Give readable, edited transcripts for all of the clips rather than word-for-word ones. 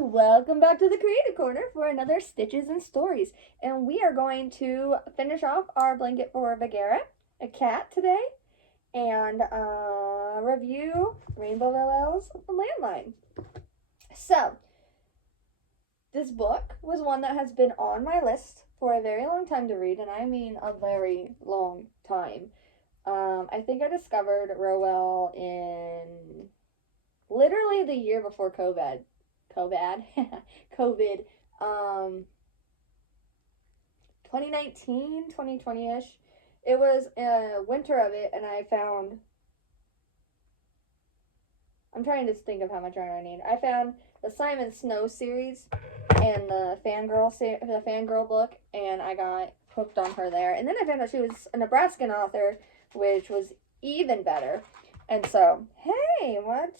welcome back to the Creative Corner for another Stitches and Stories. And we are going to finish off our blanket for Bagheera, a cat, today, and review Rainbow Rowell's Landline. So, this book was one that has been on my list for a very long time to read, and I mean a very long time. I think I discovered Rowell in literally the year before COVID. COVID. 2019, 2020-ish. It was winter of it, and I found, I'm trying to think of how much I need. I found the Simon Snow series and the fangirl book, and I got hooked on her there. And then I found out she was a Nebraskan author, which was even better. And so, hey, what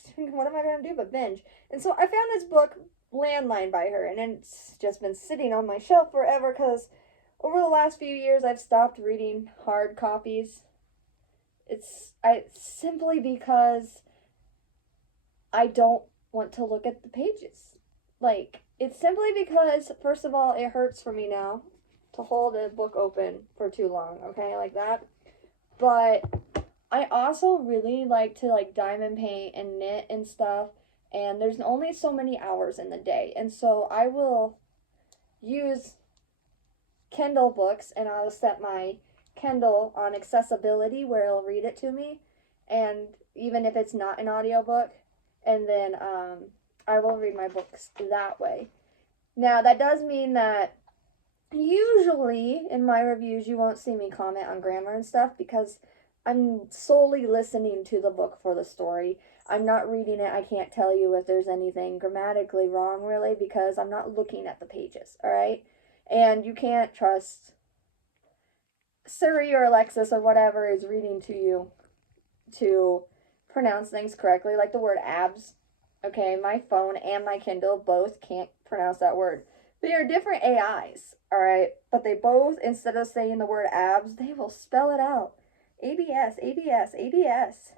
am I going to do but binge? And so I found this book, Landline, by her, and it's just been sitting on my shelf forever because over the last few years I've stopped reading hard copies. It's simply because I don't want to look at the pages. Like, it's simply because, first of all, it hurts for me now to hold a book open for too long, okay, like that. But I also really like to diamond paint and knit and stuff, and there's only so many hours in the day, and so I will use Kindle books, and I'll set my Kindle on accessibility where it'll read it to me, and even if it's not an audiobook, and then I will read my books that way. Now, that does mean that usually in my reviews you won't see me comment on grammar and stuff because I'm solely listening to the book for the story. I'm not reading it. I can't tell you if there's anything grammatically wrong, really, because I'm not looking at the pages, all right? And you can't trust Siri or Alexis or whatever is reading to you to pronounce things correctly, like the word abs. Okay, my phone and my Kindle both can't pronounce that word. They are different AIs, all right? But they both, instead of saying the word abs, they will spell it out. ABS, ABS, ABS.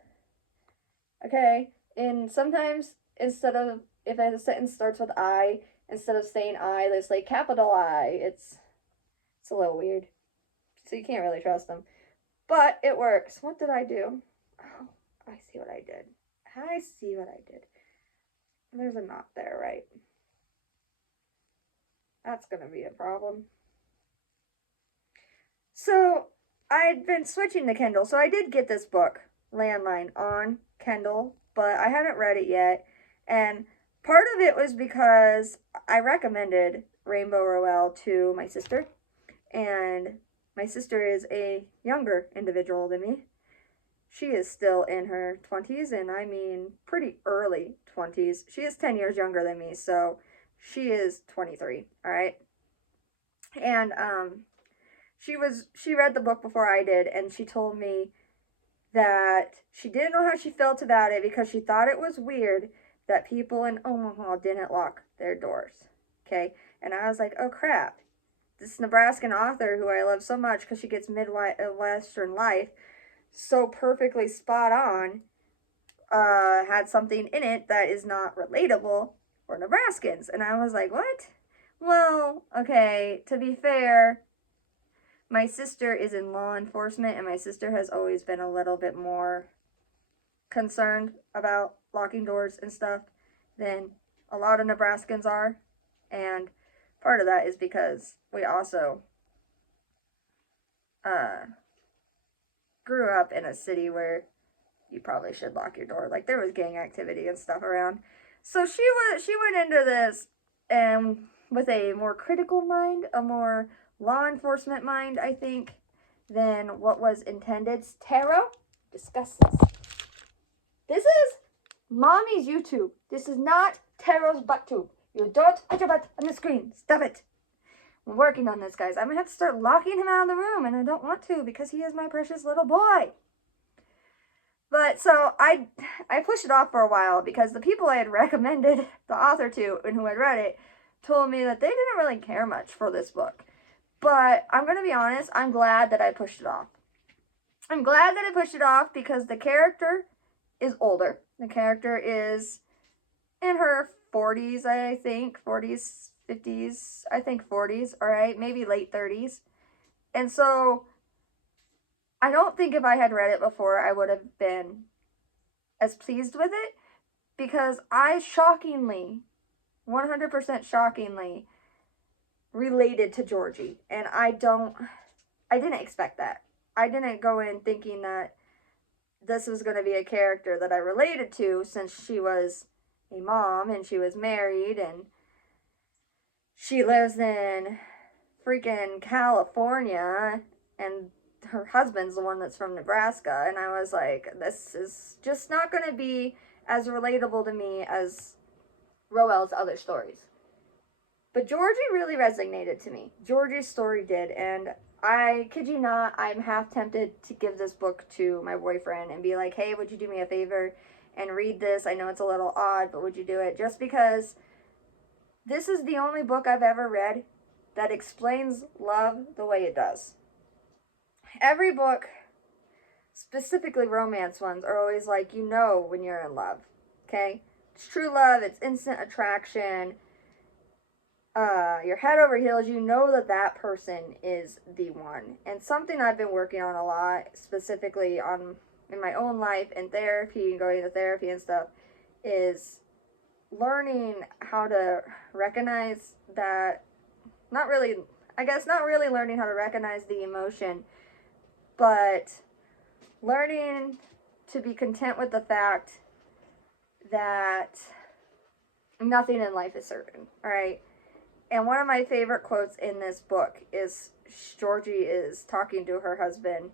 Okay, and sometimes instead of, if a sentence starts with I, instead of saying I, they say capital I. It's a little weird. So you can't really trust them. But it works. What did I do? Oh, I see what I did. There's a knot there, right? That's going to be a problem. So I'd been switching to Kindle, so I did get this book, Landline, on Kindle, but I hadn't read it yet, and part of it was because I recommended Rainbow Rowell to my sister, and my sister is a younger individual than me. She is still in her 20s, and I mean pretty early 20s. She is 10 years younger than me, so she is 23, all right? And she read the book before I did, and she told me that she didn't know how she felt about it because she thought it was weird that people in Omaha didn't lock their doors, okay? And I was like, oh crap, this Nebraskan author who I love so much because she gets Midwestern life so perfectly spot on, had something in it that is not relatable for Nebraskans. And I was like, what? Well, okay, to be fair, my sister is in law enforcement, and my sister has always been a little bit more concerned about locking doors and stuff than a lot of Nebraskans are. And part of that is because we also grew up in a city where you probably should lock your door. Like, there was gang activity and stuff around. So she went into this and with a more critical mind, a more law enforcement mind, I think, than what was intended. Taro, discuss this. This is Mommy's YouTube. This is not Taro's butt tube. You don't put your butt on the screen. Stop it. I'm working on this, guys. I'm going to have to start locking him out of the room, and I don't want to because he is my precious little boy. But so I pushed it off for a while because the people I had recommended the author to and who had read it told me that they didn't really care much for this book. But I'm going to be honest, I'm glad that I pushed it off. I'm glad that I pushed it off because the character is older. The character is in her 40s, I think. 40s, 50s, I think 40s, all right? Maybe late 30s. And so I don't think if I had read it before, I would have been as pleased with it, because I shockingly, 100% shockingly, related to Georgie. And I didn't expect that. I didn't go in thinking that this was going to be a character that I related to, since she was a mom and she was married and she lives in freaking California, and her husband's the one that's from Nebraska. And I was like, this is just not going to be as relatable to me as Rowell's other stories. But Georgie really resonated to me. Georgie's story did. And I kid you not, I'm half tempted to give this book to my boyfriend and be like, hey, would you do me a favor and read this? I know it's a little odd, but would you do it? Just because this is the only book I've ever read that explains love the way it does. Every book, specifically romance ones, are always like, you know when you're in love, okay? It's true love, it's instant attraction, you're head over heels, you know that that person is the one. And something I've been working on a lot, specifically in my own life and therapy and going to therapy and stuff, is learning how to recognize that, not really learning how to recognize the emotion, but learning to be content with the fact that nothing in life is certain, all right? And one of my favorite quotes in this book is Georgie is talking to her husband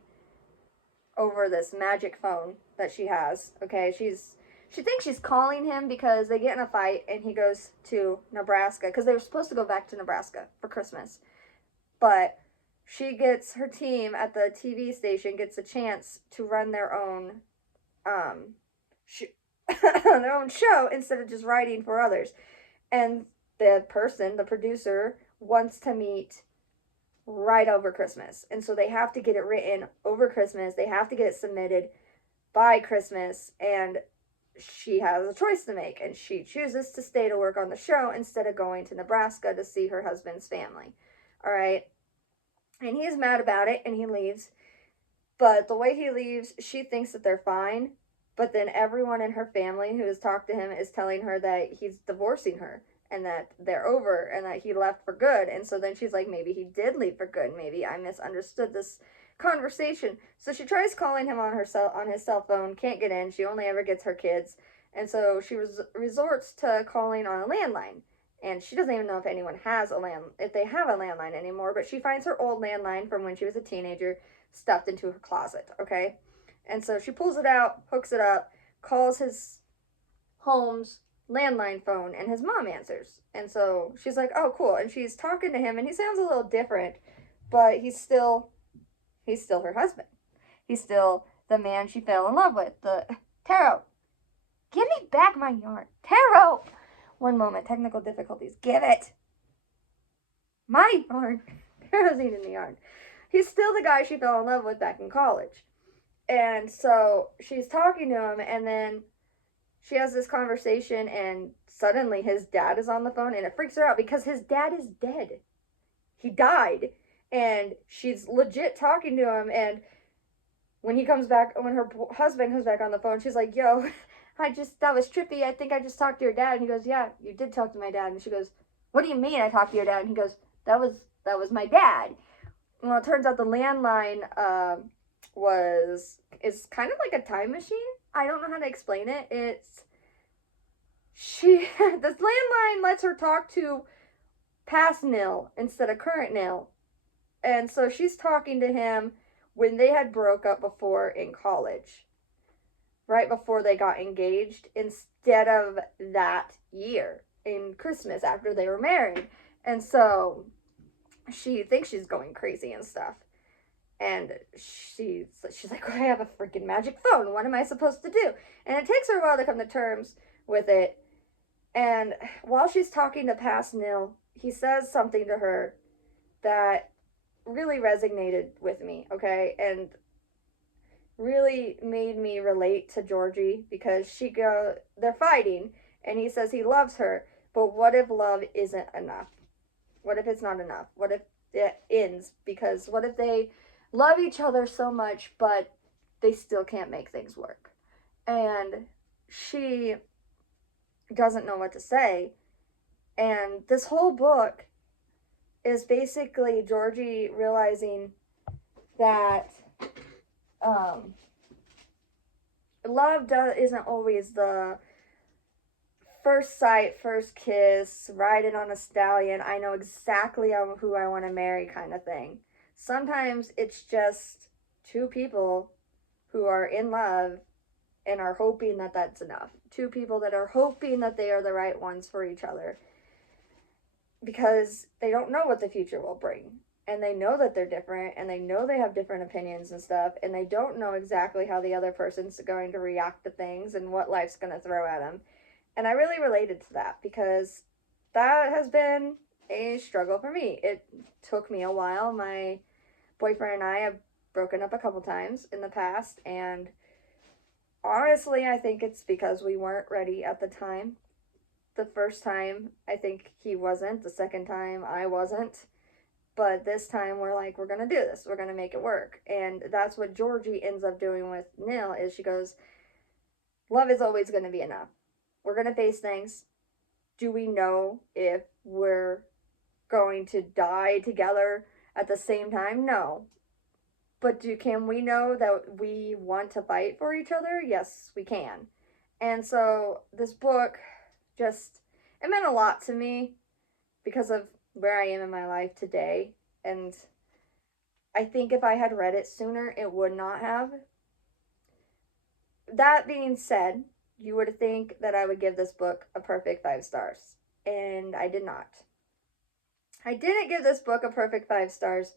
over this magic phone that she has, okay? She thinks she's calling him because they get in a fight and he goes to Nebraska, because they were supposed to go back to Nebraska for Christmas. But she gets, her team at the TV station gets a chance to run their own their own show instead of just writing for others. And the producer, wants to meet right over Christmas. And so they have to get it written over Christmas. They have to get it submitted by Christmas. And she has a choice to make. And she chooses to stay to work on the show instead of going to Nebraska to see her husband's family. All right. And he's mad about it and he leaves. But the way he leaves, she thinks that they're fine. But then everyone in her family who has talked to him is telling her that he's divorcing her and that they're over and that he left for good. And so then she's like, maybe he did leave for good. Maybe I misunderstood this conversation. So she tries calling him on his cell phone, can't get in. She only ever gets her kids. And so she resorts to calling on a landline. And she doesn't even know if they have a landline anymore, but she finds her old landline from when she was a teenager stuffed into her closet, okay? And so she pulls it out, hooks it up, calls his home's landline phone, and his mom answers. And so she's like, oh, cool. And she's talking to him, and he sounds a little different, but he's still her husband. He's still the man she fell in love with. Taro, give me back my yarn. Taro! One moment, technical difficulties. Give it! My yarn. Taro's eating the yarn. He's still the guy she fell in love with back in college. And so she's talking to him, and then she has this conversation, and suddenly his dad is on the phone, and it freaks her out because his dad is dead. He died. And she's legit talking to him, and when her husband comes back on the phone, she's like, yo, that was trippy. I think I just talked to your dad. And he goes, yeah, you did talk to my dad. And she goes, what do you mean I talked to your dad? And he goes, that was my dad. Well, it turns out the landline is kind of like a time machine. I don't know how to explain it. This landline lets her talk to past Nil instead of current Nil. And so she's talking to him when they had broke up before in college, right before they got engaged, instead of that year in Christmas after they were married. And so she thinks she's going crazy and stuff. And she's like, I have a freaking magic phone. What am I supposed to do? And it takes her a while to come to terms with it. And while she's talking to past Nil, he says something to her that really resonated with me, okay? And really made me relate to Georgie, because they're fighting, And he says he loves her, but what if love isn't enough? What if it's not enough? What if it ends? Because what if they love each other so much, but they still can't make things work? And she doesn't know what to say. And this whole book is basically Georgie realizing that um, love isn't always the first sight, first kiss, riding on a stallion, I know exactly who I want to marry kind of thing. Sometimes it's just two people who are in love and are hoping that that's enough. Two people that are hoping that they are the right ones for each other because they don't know what the future will bring. And they know that they're different and they know they have different opinions and stuff, and they don't know exactly how the other person's going to react to things and what life's going to throw at them. And I really related to that because that has been a struggle for me. It took me a while. My boyfriend and I have broken up a couple times in the past, and honestly, I think it's because we weren't ready at the time. The first time, I think he wasn't. The second time, I wasn't. But this time, we're like, we're going to do this. We're going to make it work. And that's what Georgie ends up doing with Nil is she goes, love is always going to be enough. We're going to face things. Do we know if we're going to die together at the same time? No. But can we know that we want to fight for each other? Yes, we can. And so this book just, it meant a lot to me because of where I am in my life today. And I think if I had read it sooner, it would not have. That being said, you would think that I would give this book a perfect 5 stars. And I did not. I didn't give this book a perfect 5 stars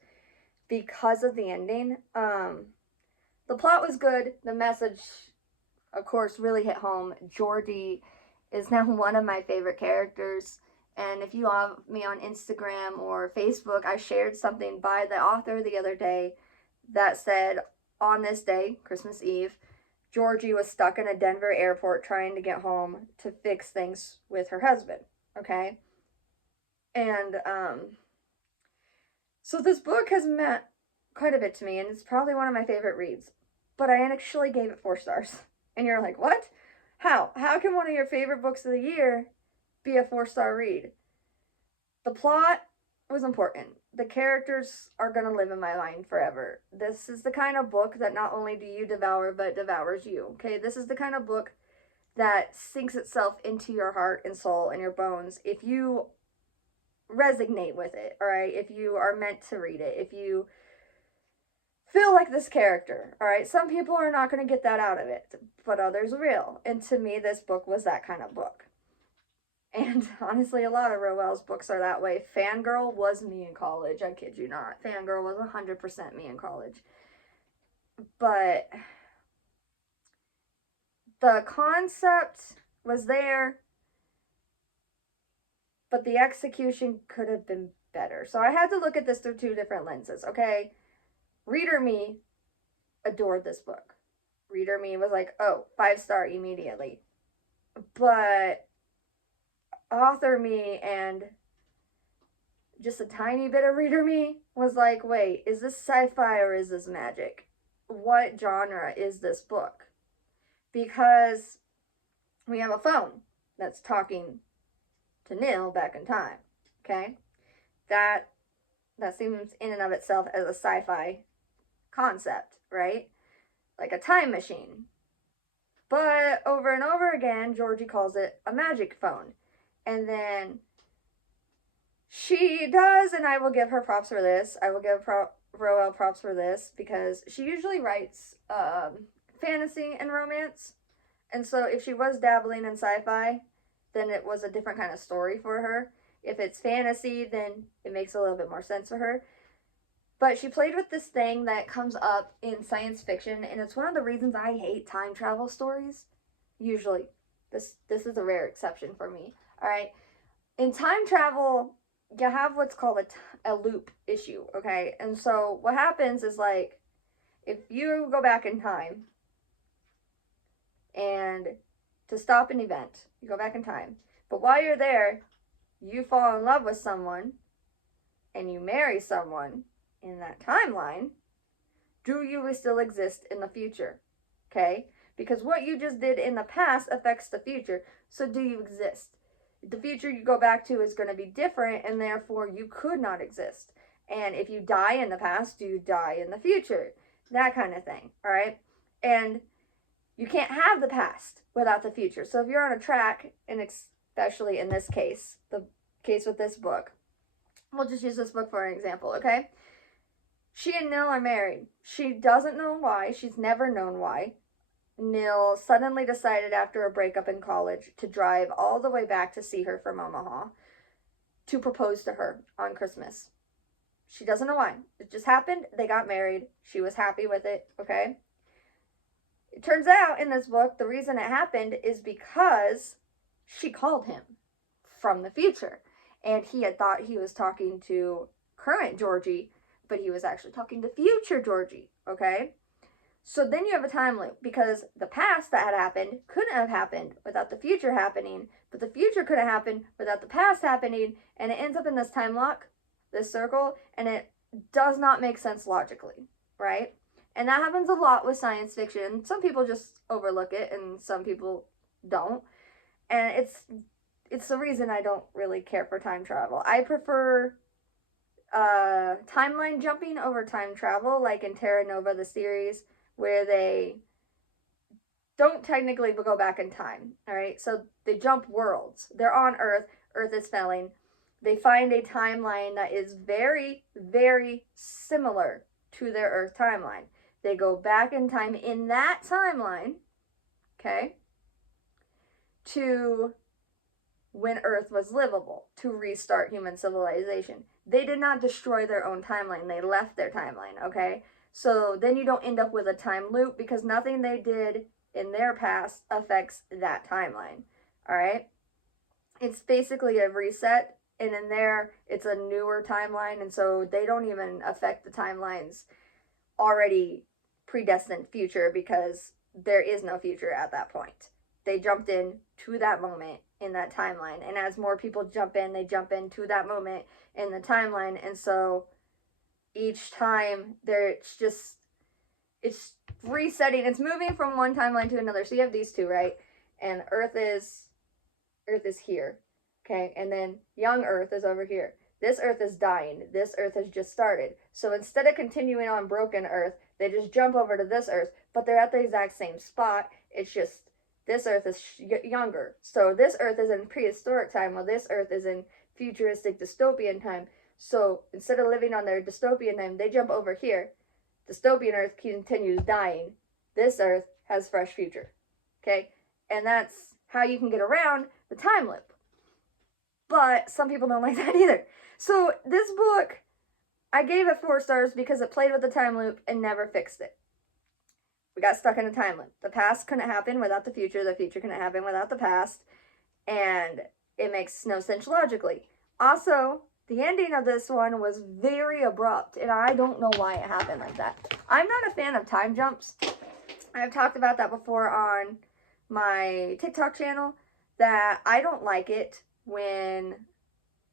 because of the ending. The plot was good. The message, of course, really hit home. Georgie is now one of my favorite characters. And if you have me on Instagram or Facebook, I shared something by the author the other day that said, on this day, Christmas Eve, Georgie was stuck in a Denver airport trying to get home to fix things with her husband, okay? And, so this book has meant quite a bit to me, and it's probably one of my favorite reads. But I actually gave it 4 stars. And you're like, what? How? How can one of your favorite books of the year be a 4-star read? The plot was important. The characters are going to live in my mind forever. This is the kind of book that not only do you devour, but devours you. Okay, this is the kind of book that sinks itself into your heart and soul and your bones if you resonate with it, all right? If you are meant to read it, if you feel like this character, all right? Some people are not going to get that out of it, but others will. And to me, this book was that kind of book. And honestly, a lot of Rowell's books are that way. Fangirl was me in college. I kid you not. Fangirl was 100% me in college. But the concept was there, but the execution could have been better. So I had to look at this through 2 different lenses, okay? Reader me adored this book. Reader me was like, oh, 5-star immediately. But author me and just a tiny bit of reader me was like, wait, is this sci-fi or is this magic? What genre is this book? Because we have a phone that's talking to Nil back in time, okay? That seems in and of itself as a sci-fi concept, right? Like a time machine. But over and over again, Georgie calls it a magic phone. And then she does, and I will give her props for this. I will give Rowell props for this because she usually writes fantasy and romance. And so if she was dabbling in sci-fi, then it was a different kind of story for her. If it's fantasy, then it makes a little bit more sense for her. But she played with this thing that comes up in science fiction, and it's one of the reasons I hate time travel stories. Usually. This is a rare exception for me. All right. In time travel, you have what's called a loop issue, okay? And so what happens is, like, if you go back in time and to stop an event. You go back in time. But while you're there, you fall in love with someone and you marry someone in that timeline. Do you still exist in the future? Okay? Because what you just did in the past affects the future. So do you exist? The future you go back to is going to be different, and therefore you could not exist. And if you die in the past, do you die in the future? That kind of thing. All right? And you can't have the past without the future. So if you're on a track, and especially in this case, the case with this book, we'll just use this book for an example, okay? She and Neil are married. She doesn't know why. She's never known why. Neil suddenly decided after a breakup in college to drive all the way back to see her from Omaha to propose to her on Christmas. She doesn't know why. It just happened. They got married. She was happy with it, okay? It turns out in this book, the reason it happened is because she called him from the future. And he had thought he was talking to current Georgie, but he was actually talking to future Georgie, okay? So then you have a time loop, because the past that had happened couldn't have happened without the future happening, but the future couldn't happen without the past happening, and it ends up in this time lock, this circle, and it does not make sense logically, right? And that happens a lot with science fiction. Some people just overlook it, and some people don't. And it's the reason I don't really care for time travel. I prefer timeline jumping over time travel, like in Terra Nova, the series, where they don't technically go back in time, all right? So they jump worlds. They're on Earth. Earth is failing. They find a timeline that is very, very similar to their Earth timeline. They go back in time in that timeline, okay, to when Earth was livable, to restart human civilization. They did not destroy their own timeline. They left their timeline, okay? So then you don't end up with a time loop, because nothing they did in their past affects that timeline, all right? It's basically a reset, and in there, it's a newer timeline, and so they don't even affect the timeline's already predestined future, because there is no future at that point. They jumped in to that moment in that timeline, and as more people jump in, they jump into that moment in the timeline, and so each time it's resetting, it's moving from one timeline to another. So you have these two, right? And Earth is here, okay? And then young Earth is over here. This Earth is dying. This Earth has just started. So instead of continuing on broken Earth, they just jump over to this Earth, but they're at the exact same spot. It's just this Earth is younger. So this Earth is in prehistoric time, while this Earth is in futuristic dystopian time. So instead of living on their dystopian time, they jump over here. Dystopian Earth continues dying. This Earth has fresh future. Okay? And that's how you can get around the time loop. But some people don't like that either. So this book, I gave it 4 stars because it played with the time loop and never fixed it. We got stuck in a time loop. The past couldn't happen without the future couldn't happen without the past. And it makes no sense logically. Also, the ending of this one was very abrupt, and I don't know why it happened like that. I'm not a fan of time jumps. I've talked about that before on my TikTok channel, that I don't like it when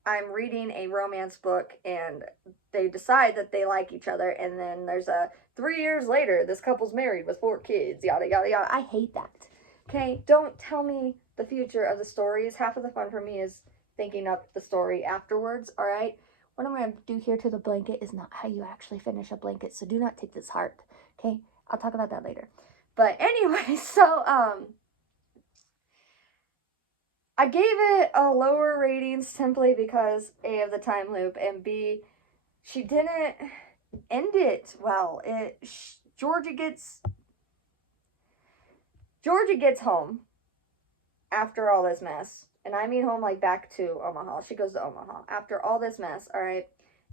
I'm reading a romance book and they decide that they like each other, and then there's a 3 years later, this couple's married with 4 kids, yada, yada, yada. I hate that. Okay? Don't tell me the future of the stories. Half of the fun for me is thinking up the story afterwards, all right? What I'm going to do here to the blanket is not how you actually finish a blanket, so do not take this hard, okay? I'll talk about that later. But anyway, so, I gave it a lower rating simply because, A, of the time loop, and B, she didn't end it well. Georgia gets home after all this mess. And I mean home, like, back to Omaha. She goes to Omaha after all this mess, all right?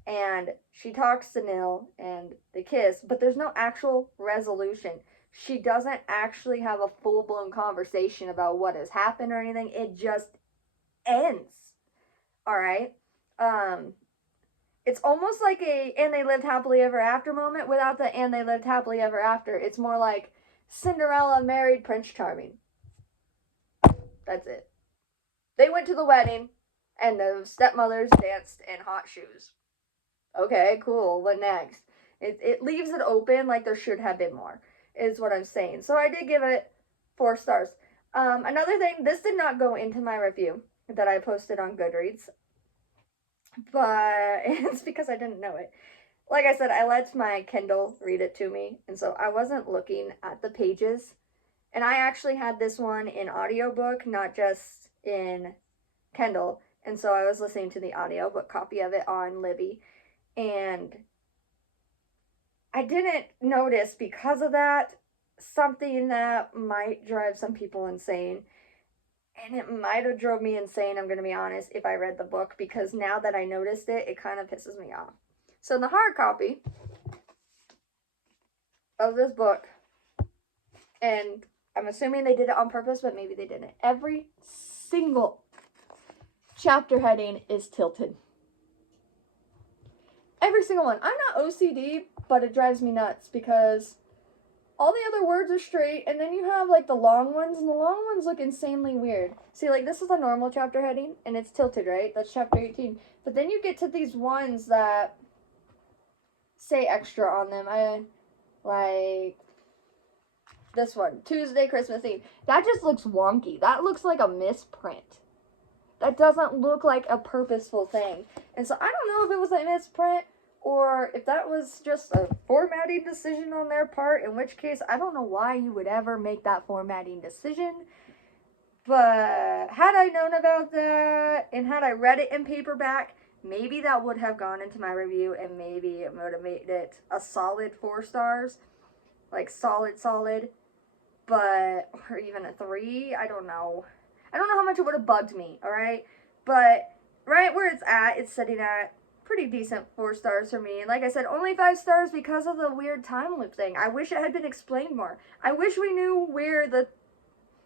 And she talks to Neil, and they kiss, but there's no actual resolution. She doesn't actually have a full-blown conversation about what has happened or anything. It just ends, all right? It's almost like a "and they lived happily ever after" moment without the "and they lived happily ever after." It's more like Cinderella married Prince Charming. That's it. They went to the wedding, and the stepmothers danced in hot shoes. Okay, cool. What next? It leaves it open like there should have been more, is what I'm saying. So I did give it 4 stars. Another thing, this did not go into my review that I posted on Goodreads, but it's because I didn't know it. Like I said, I let my Kindle read it to me, and so I wasn't looking at the pages. And I actually had this one in audiobook, not just in Kindle. And so I was listening to the audiobook copy of it on Libby. And I didn't notice, because of that, something that might drive some people insane. And it might have drove me insane, I'm going to be honest, if I read the book, because now that I noticed it, it kind of pisses me off. So in the hard copy of this book, and I'm assuming they did it on purpose, but maybe they didn't, every single chapter heading is tilted. Every single one. I'm not OCD, but it drives me nuts because all the other words are straight, and then you have like the long ones, and the long ones look insanely weird. See, like this is a normal chapter heading, and it's tilted, right? That's chapter 18. But then you get to these ones that say extra on them. I like this one, Tuesday, Christmas Eve. That just looks wonky. That looks like a misprint. That doesn't look like a purposeful thing. And so I don't know if it was a misprint or if that was just a formatting decision on their part, in which case I don't know why you would ever make that formatting decision. But had I known about that and had I read it in paperback, maybe that would have gone into my review and maybe it would have made it a solid 4 stars. Like solid. But, or even a 3, I don't know. I don't know how much it would have bugged me, alright? But right where it's at, it's sitting at pretty decent 4 stars for me. And like I said, only 5 stars because of the weird time loop thing. I wish it had been explained more. I wish we knew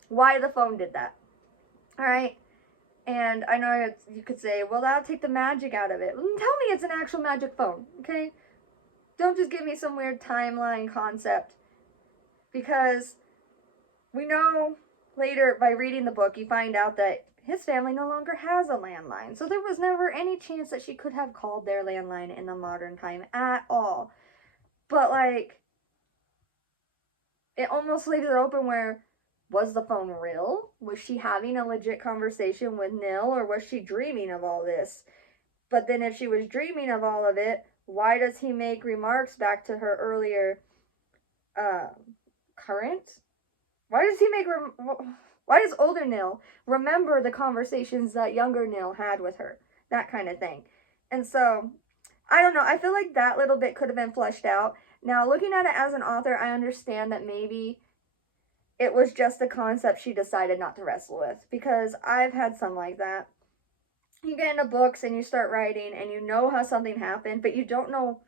why the phone did that. Alright? And I know you could say, well, that'll take the magic out of it. Tell me it's an actual magic phone, okay? Don't just give me some weird timeline concept. Because we know later, by reading the book, you find out that his family no longer has a landline. So there was never any chance that she could have called their landline in the modern time at all. But, like, it almost leaves it open where, was the phone real? Was she having a legit conversation with Nil, or was she dreaming of all this? But then if she was dreaming of all of it, why does he make remarks back to her earlier current? Why does older Nil remember the conversations that younger Nil had with her? That kind of thing. And so, I don't know. I feel like that little bit could have been fleshed out. Now, looking at it as an author, I understand that maybe it was just a concept she decided not to wrestle with. Because I've had some like that. You get into books and you start writing and you know how something happened, but you don't know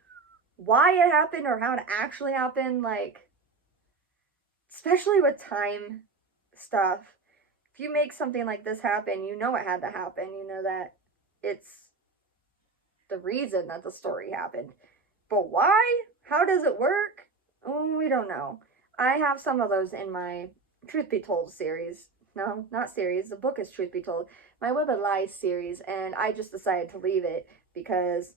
why it happened or how it actually happened. Like, especially with time stuff, if you make something like this happen, you know it had to happen. You know that it's the reason that the story happened. But why? How does it work? Oh, we don't know. I have some of those in my Truth Be Told series. No, not series. The book is Truth Be Told. My Web of Lies series, and I just decided to leave it because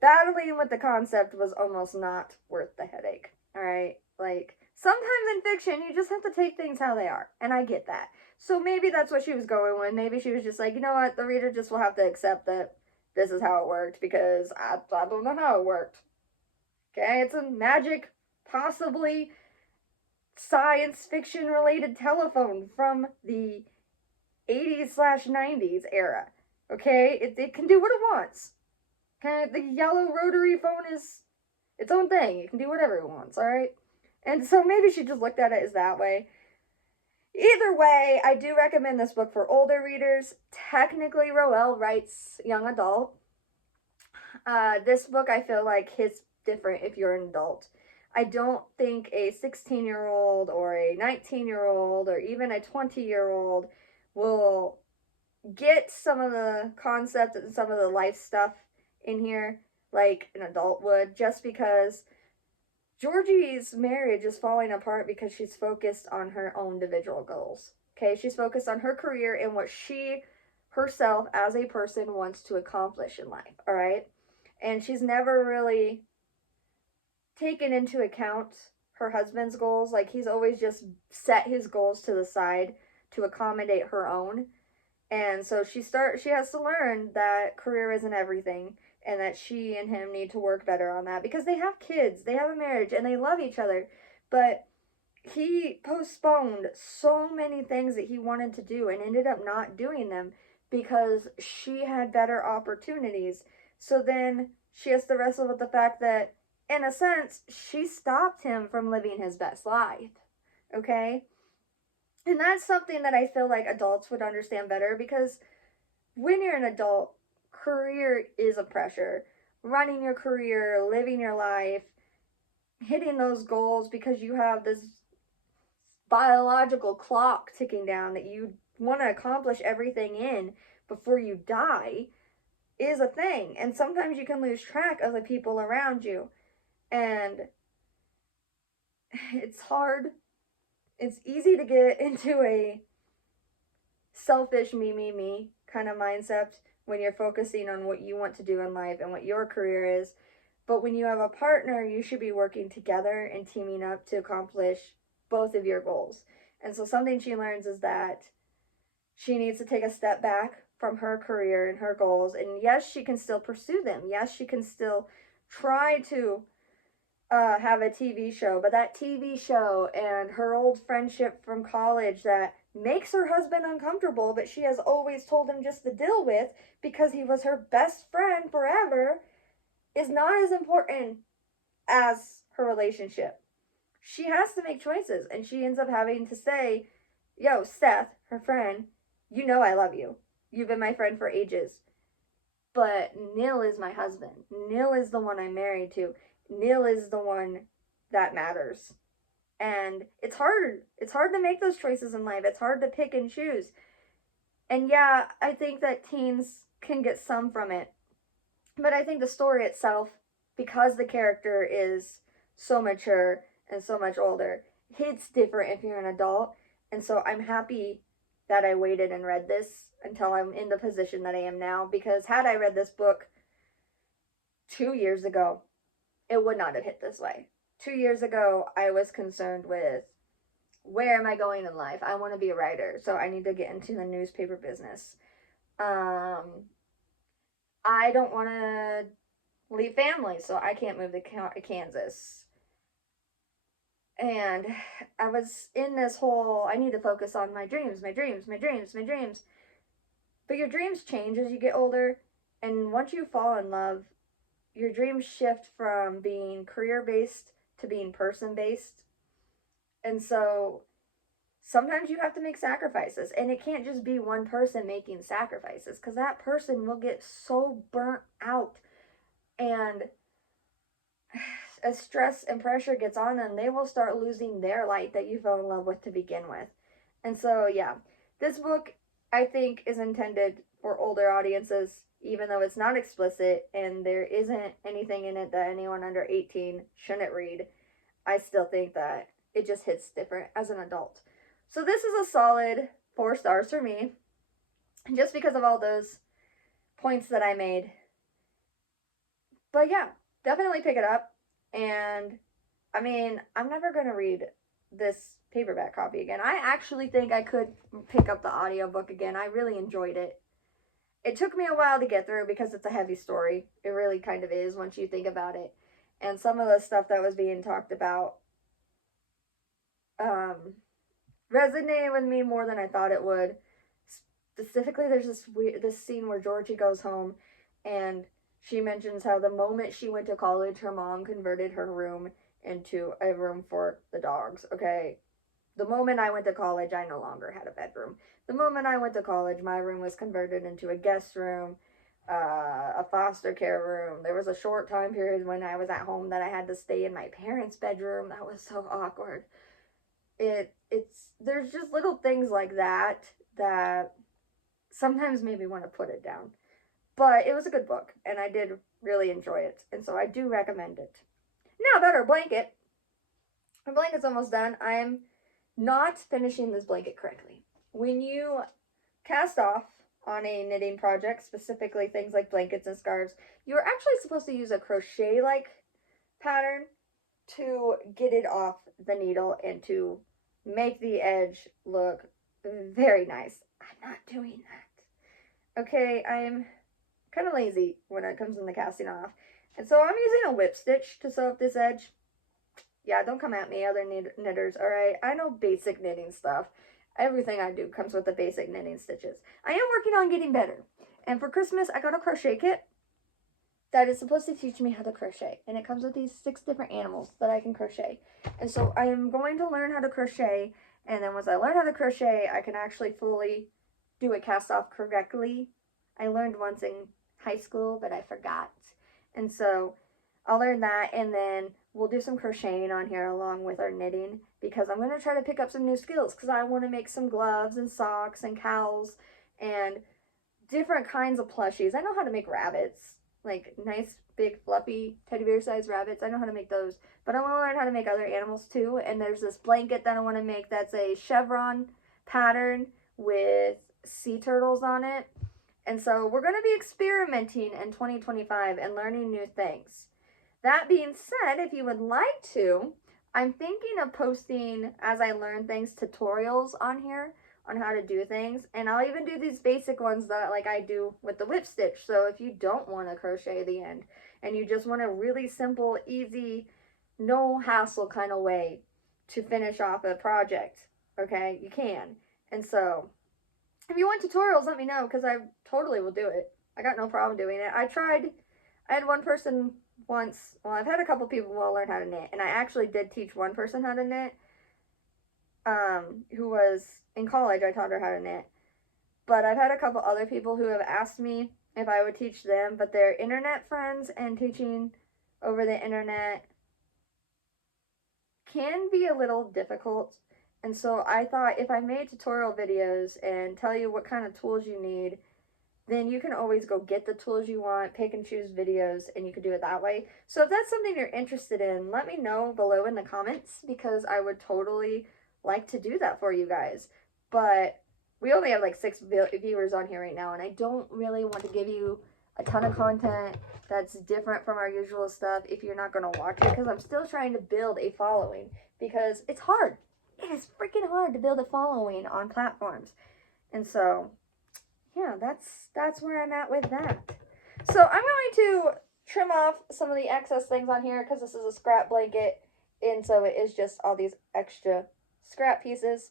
battling with the concept was almost not worth the headache. Alright? Like, sometimes in fiction, you just have to take things how they are, and I get that. So maybe that's what she was going with. Maybe she was just like, you know what, the reader just will have to accept that this is how it worked, because I don't know how it worked. Okay, it's a magic, possibly science fiction related telephone from the 80s/90s era. Okay, it can do what it wants. Okay, the yellow rotary phone is its own thing. It can do whatever it wants, alright? And so maybe she just looked at it as that way. Either way, I do recommend this book for older readers. Technically, Rowell writes young adult. This book, I feel like, hits different if you're an adult. I don't think a 16-year-old or a 19-year-old or even a 20-year-old will get some of the concepts and some of the life stuff in here like an adult would, just because Georgie's marriage is falling apart because she's focused on her own individual goals. Okay, she's focused on her career and what she herself as a person wants to accomplish in life, all right? And she's never really taken into account her husband's goals. Like, he's always just set his goals to the side to accommodate her own. And so she has to learn that career isn't everything, and that she and him need to work better on that, because they have kids, they have a marriage, and they love each other. But he postponed so many things that he wanted to do and ended up not doing them because she had better opportunities. So then she has to wrestle with the fact that, in a sense, she stopped him from living his best life. Okay? And that's something that I feel like adults would understand better, because when you're an adult, career is a pressure. Running your career, living your life, hitting those goals because you have this biological clock ticking down that you want to accomplish everything in before you die is a thing. And sometimes you can lose track of the people around you. And it's hard. It's easy to get into a selfish me kind of mindset when you're focusing on what you want to do in life and what your career is. But when you have a partner, you should be working together and teaming up to accomplish both of your goals. And so something she learns is that she needs to take a step back from her career and her goals. And yes, she can still pursue them. Yes, she can still try to have a TV show, but that TV show and her old friendship from college that makes her husband uncomfortable, but she has always told him just to deal with because he was her best friend forever, is not as important as her relationship. She has to make choices, and she ends up having to say, yo, Seth, her friend, you know I love you. You've been my friend for ages. But Neil is my husband. Neil is the one I'm married to. Neil is the one that matters. And it's hard. It's hard to make those choices in life. It's hard to pick and choose. And yeah, I think that teens can get some from it. But I think the story itself, because the character is so mature and so much older, hits different if you're an adult. And so I'm happy that I waited and read this until I'm in the position that I am now, because had I read this book 2 years ago, it would not have hit this way. 2 years ago, I was concerned with, where am I going in life? I want to be a writer, so I need to get into the newspaper business. I don't want to leave family, so I can't move to Kansas. And I was in this whole, I need to focus on my dreams. But your dreams change as you get older, and once you fall in love, your dreams shift from being career-based to being person-based. And so sometimes you have to make sacrifices, and it can't just be one person making sacrifices, because that person will get so burnt out, and as stress and pressure gets on them, they will start losing their light that you fell in love with to begin with. And so, yeah, this book, I think, is intended for older audiences, even though it's not explicit and there isn't anything in it that anyone under 18 shouldn't read. I still think that it just hits different as an adult. So this is a solid 4 stars for me, just because of all those points that I made. But yeah, definitely pick it up. And I mean, I'm never going to read this paperback copy again. I actually think I could pick up the audiobook again. I really enjoyed it. It took me a while to get through because it's a heavy story. It really kind of is once you think about it. And some of the stuff that was being talked about resonated with me more than I thought it would. Specifically, there's this scene where Georgie goes home and she mentions how the moment she went to college, her mom converted her room into a room for the dogs. Okay, the moment I went to college, I no longer had a bedroom. The moment I went to college, my room was converted into a guest room, a foster care room. There was a short time period when I was at home that I had to stay in my parents' bedroom. That was so awkward. There's just little things like that that sometimes made me want to put it down. But it was a good book, and I did really enjoy it, and so I do recommend it. Now about our blanket. Our blanket's almost done. I'm not finishing this blanket correctly. when you cast off on a knitting project, specifically things like blankets and scarves, you're actually supposed to use a crochet-like pattern to get it off the needle and to make the edge look very nice. I'm not doing that. Okay, I'm kind of lazy when it comes to the casting off. And so I'm using a whip stitch to sew up this edge. Yeah, don't come at me, other knitters, alright? I know basic knitting stuff. Everything I do comes with the basic knitting stitches. I am working on getting better. And for Christmas, I got a crochet kit that is supposed to teach me how to crochet. And it comes with these 6 different animals that I can crochet. And so I am going to learn how to crochet. And then once I learn how to crochet, I can actually fully do a cast off correctly. I learned once in high school, but I forgot. And so I'll learn that, and then we'll do some crocheting on here along with our knitting, because I'm going to try to pick up some new skills, because I want to make some gloves and socks and cowls and different kinds of plushies. I know how to make rabbits, like nice big fluffy teddy bear sized rabbits. I know how to make those, but I want to learn how to make other animals too. And there's this blanket that I want to make that's a chevron pattern with sea turtles on it. And so we're going to be experimenting in 2025 and learning new things. That being said, if you would like to, I'm thinking of posting, as I learn things, tutorials on here on how to do things. And I'll even do these basic ones that like I do with the whip stitch. So if you don't want to crochet the end and you just want a really simple, easy, no hassle kind of way to finish off a project, okay, you can. And so if you want tutorials, let me know, because I totally will do it. I got no problem doing it. I had one person once, well, I've had a couple people who want to learn how to knit, and I actually did teach one person how to knit, who was in college. I taught her how to knit. But I've had a couple other people who have asked me if I would teach them, but they're internet friends, and teaching over the internet can be a little difficult. And so I thought if I made tutorial videos and tell you what kind of tools you need, then you can always go get the tools you want, pick and choose videos, and you can do it that way. So if that's something you're interested in, let me know below in the comments, because I would totally like to do that for you guys. But we only have like 6 viewers on here right now, and I don't really want to give you a ton of content that's different from our usual stuff if you're not going to watch it, because I'm still trying to build a following, because it's hard. It is freaking hard to build a following on platforms. And so, yeah, that's where I'm at with that. So I'm going to trim off some of the excess things on here, because this is a scrap blanket, and so it is just all these extra scrap pieces.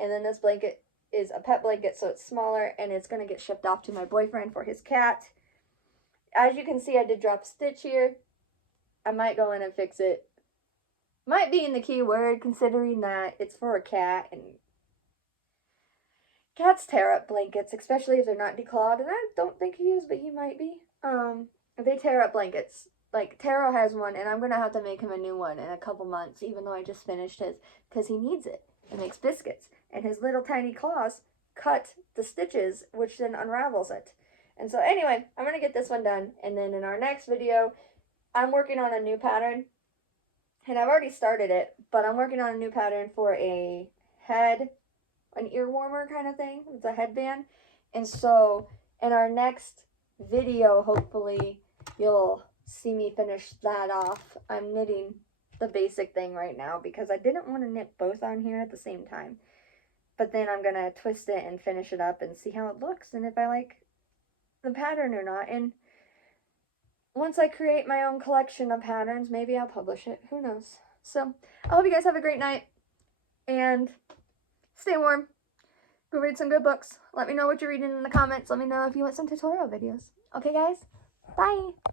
And then this blanket is a pet blanket, so it's smaller, and it's going to get shipped off to my boyfriend for his cat. As you can see, I did drop a stitch here. I might go in and fix it. Might be in the keyword, considering that it's for a cat, and cats tear up blankets, especially if they're not declawed, and I don't think he is, but he might be. They tear up blankets. Like, Taro has one, and I'm going to have to make him a new one in a couple months, even though I just finished his, because he needs it. It makes biscuits, and his little tiny claws cut the stitches, which then unravels it. And so anyway, I'm going to get this one done, and then in our next video, I'm working on a new pattern. And I've already started it, but I'm working on a new pattern for an ear warmer kind of thing. It's a headband. And so in our next video, hopefully you'll see me finish that off. I'm knitting the basic thing right now because I didn't want to knit both on here at the same time. But then I'm going to twist it and finish it up and see how it looks and if I like the pattern or not. And once I create my own collection of patterns, maybe I'll publish it. Who knows? So, I hope you guys have a great night. And stay warm. Go read some good books. Let me know what you're reading in the comments. Let me know if you want some tutorial videos. Okay, guys? Bye!